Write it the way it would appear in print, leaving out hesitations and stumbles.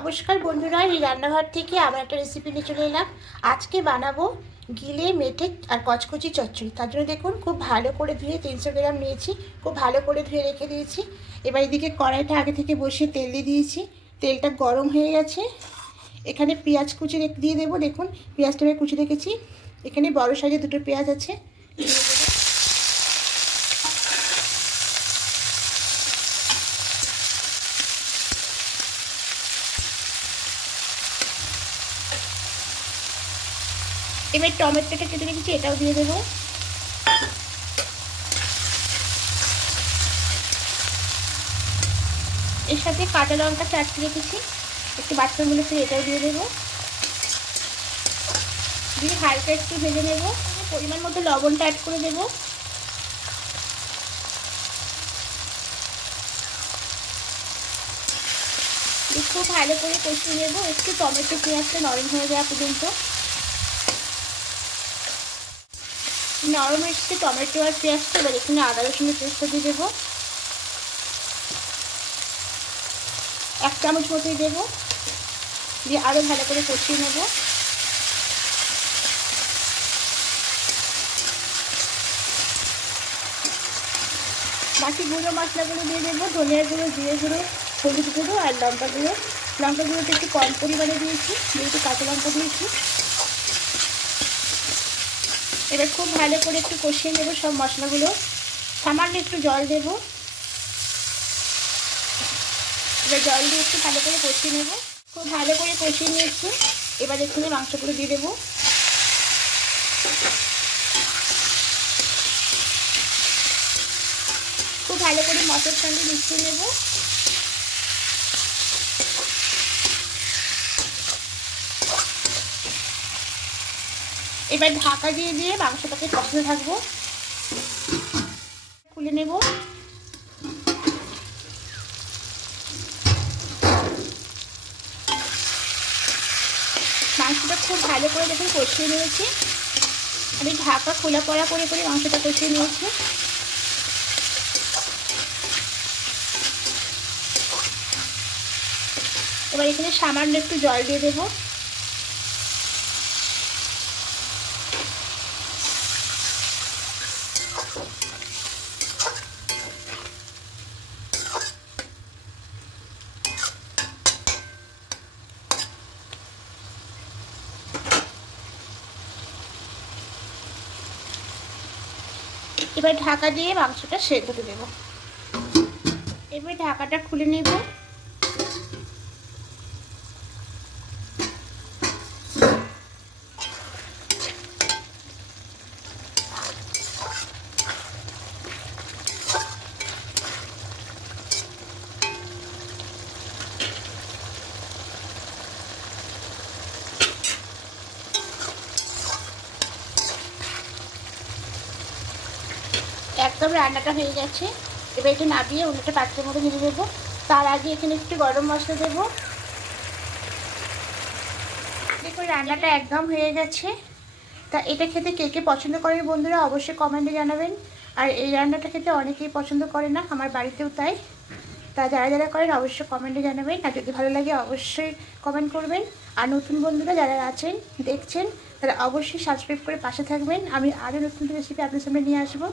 নমস্কার বন্ধুরা, এই রান্নাঘর থেকে আবার একটা রেসিপি নিয়ে চলে এলাম। আজকে বানাবো গিলে মেটে আর কচকচি চচ্চড়ি। তার জন্য দেখুন খুব ভালো করে ধুয়ে 300 গ্রাম নিয়েছি, খুব ভালো করে ধুয়ে রেখে দিয়েছি। এবার এদিকে কড়াইটা আগে থেকে বসিয়ে তেল দিয়ে দিয়েছি, তেলটা গরম হয়ে গেছে। এখানে পেঁয়াজ কুচি দিয়ে দেবো। দেখুন পেঁয়াজটা আমি কুচি রেখেছি, এখানে বড় সাইজের দুটো পেঁয়াজ আছে। এবার টমেটোটা কেটে রেখেছি, এটাও দিয়ে দেবো। এর সাথে কাঁচা লঙ্কা চারটে রেখেছি, একটু বাটন গুলো ফিরে এটাও দিয়ে দেবো। দিয়ে হালকা একটু ভেজে নেব। পরিমাণ মতো লবণটা অ্যাড করে দেবো। খুব ভালো করে কষিয়ে নেব, একটু টমেটো পেঁয়াজটা নরম হয়ে যাওয়া পর্যন্ত। নরম এসছে টমেটো আর পেঁয়াজটা, এবার এখানে আদা রসুনের পেস্টটা দিয়ে দেবো। 1 চামচ মতোই দেবো, দিয়ে আরও ভালো করে কষিয়ে নেব। বাকি গুঁড়ো মশলাগুলো দিয়ে দেবো, ধনিয়ার গুঁড়ো, জিরে গুঁড়ো, হলুদ গুঁড়ো আর লঙ্কা গুঁড়ো। লঙ্কা গুঁড়োটা একটু কম পরিমাণে দিয়েছি, যেহেতু কাঁচা লঙ্কা দিয়েছি। এবার খুব ভালো করে একটু কষিয়ে নেব সব মশলাগুলো। সামান্য একটু জল দেব, এবার জল দিয়ে একটু ভালো করে কষিয়ে নেব। খুব ভালো করে কষিয়ে নিয়েছি, এবার এখানে মাংসগুলো দিয়ে দেবো। খুব ভালো করে মশলার সঙ্গে মিশিয়ে নেব। এবার ঢাকা দিয়ে দিয়ে মাংসটাকে কষতে থাকবো। খুলে নেব। মাংসটা খুব ভালো করে দেখুন কষিয়ে নিয়েছি। আমি ঢাকা খোলা পড়া করে করে মাংসটা কষিয়ে নিয়েছি। এবার এখানে সামান্য একটু জল দিয়ে দেবো। এবার ঢাকা দিয়ে মাংসটা সেদ্ধ করে দেবো। এবার ঢাকাটা খুলে নেব। একদম রান্নাটা হয়ে গেছে। এবার এটা নামিয়ে অন্যটা পাত্রের মধ্যে ঢেলে দেবো। তার আগে এখানে একটু গরম মশলা দেবো। দেখুন রান্নাটা একদম হয়ে গেছে। তা এটা খেতে কে কে পছন্দ করেন বন্ধুরা অবশ্যই কমেন্টে জানাবেন। আর এই রান্নাটা খেতে অনেকেই পছন্দ করে না, আমার বাড়িতেও তাই। তা যারা যারা করেন অবশ্যই কমেন্টে জানাবেন, আর যদি ভালো লাগে অবশ্যই কমেন্ট করবেন। আর নতুন বন্ধুরা যারা আছেন দেখছেন তারা অবশ্যই সাবস্ক্রাইব করে পাশে থাকবেন। আমি আরও নতুন রেসিপি আপনার সামনে নিয়ে আসবো।